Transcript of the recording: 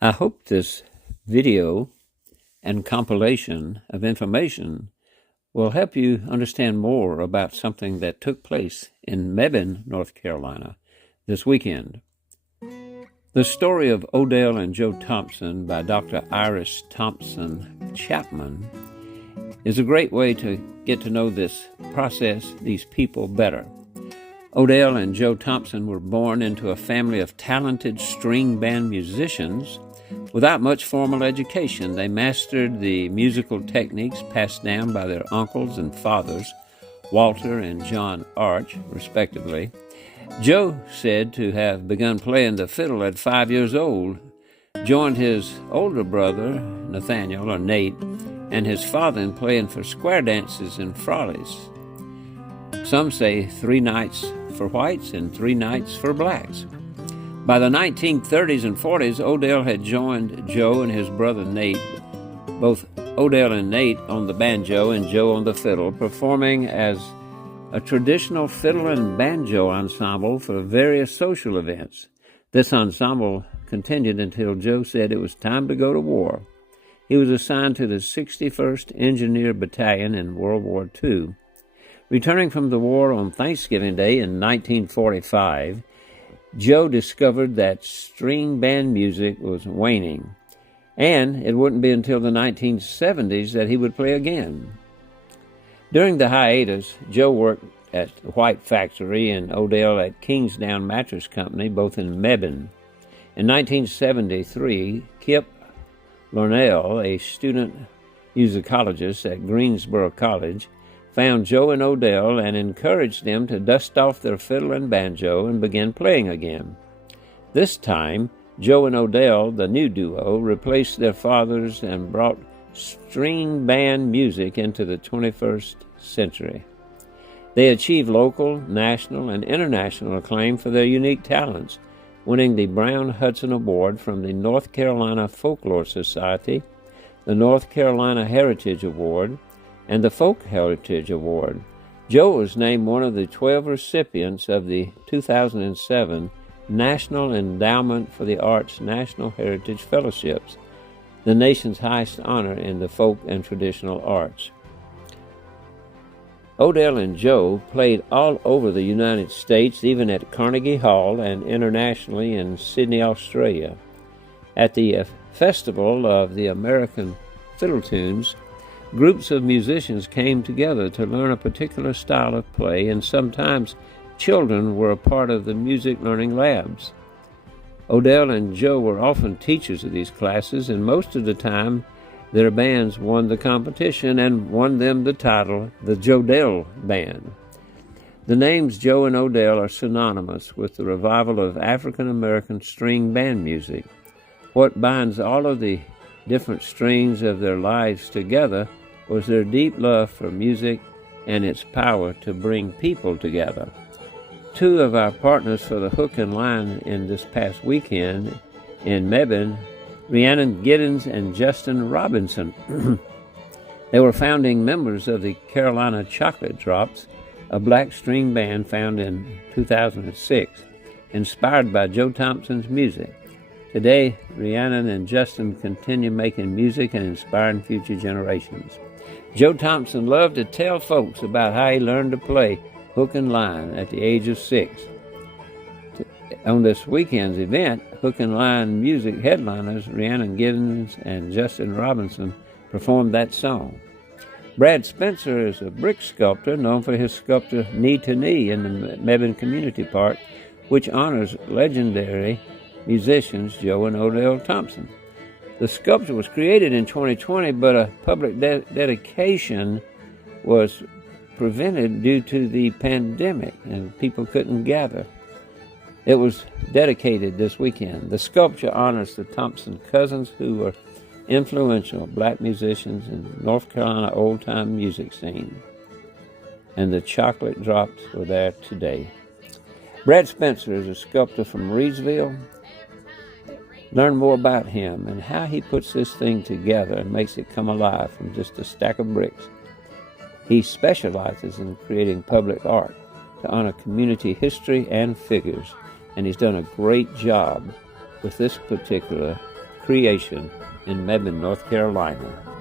I hope this video and compilation of information will help you understand more about something that took place in Mebane, North Carolina this weekend. The story of Odell and Joe Thompson by Dr. Iris Thompson Chapman is a great way to get to know this process, these people better. Odell and Joe Thompson were born into a family of talented string band musicians. Without much formal education, they mastered the musical techniques passed down by their uncles and fathers, Walter and John Arch, respectively. Joe said to have begun playing the fiddle at 5 years old, joined his older brother, Nathaniel, or Nate, and his father in playing for square dances and frolics. Some say 3 nights for whites and 3 nights for blacks. By the 1930s and 40s, Odell had joined Joe and his brother Nate, both Odell and Nate on the banjo and Joe on the fiddle, performing as a traditional fiddle and banjo ensemble for various social events. This ensemble continued until Joe said it was time to go to war. He was assigned to the 61st Engineer Battalion in World War II. Returning from the war on Thanksgiving Day in 1945, Joe discovered that string band music was waning, and it wouldn't be until the 1970s that he would play again. During the hiatus, Joe worked at the White Factory and Odell at Kingsdown Mattress Company, both in Mebane. In 1973, Kip Lornell, a student musicologist at Greensboro College, found Joe and Odell and encouraged them to dust off their fiddle and banjo and begin playing again. This time, Joe and Odell, the new duo, replaced their fathers and brought string band music into the 21st century. They achieved local, national, and international acclaim for their unique talents, winning the Brown Hudson Award from the North Carolina Folklore Society, the North Carolina Heritage Award, and the Folk Heritage Award. Joe was named one of the 12 recipients of the 2007 National Endowment for the Arts National Heritage Fellowships, the nation's highest honor in the folk and traditional arts. Odell and Joe played all over the United States, even at Carnegie Hall and internationally in Sydney, Australia. At the Festival of the American Fiddle Tunes, groups of musicians came together to learn a particular style of play, and sometimes children were a part of the music learning labs. Odell and Joe were often teachers of these classes, and most of the time their bands won the competition and won them the title, the Jodell Band. The names Joe and Odell are synonymous with the revival of African American string band music. What binds all of the different strings of their lives together was their deep love for music and its power to bring people together. 2 of our partners for the hook and line in this past weekend in Mebane, Rhiannon Giddens and Justin Robinson. They were founding members of the Carolina Chocolate Drops, a black string band found in 2006, inspired by Joe Thompson's music. Today, Rhiannon and Justin continue making music and inspiring future generations. Joe Thompson loved to tell folks about how he learned to play hook and line at the age of 6. On this weekend's event, hook and line music headliners Rhiannon Giddens and Justin Robinson performed that song. Brad Spencer is a brick sculptor known for his sculpture Knee to Knee in the Mebane Community Park, which honors legendary musicians Joe and Odell Thompson. The sculpture was created in 2020, but a public dedication was prevented due to the pandemic, and people couldn't gather. It was dedicated this weekend. The sculpture honors the Thompson cousins, who were influential black musicians in North Carolina old-time music scene. And the Chocolate Drops were there today. Brad Spencer is a sculptor from Reedsville. Learn more about him and how he puts this thing together and makes it come alive from just a stack of bricks. He specializes in creating public art to honor community history and figures, and he's done a great job with this particular creation in Mebane, North Carolina.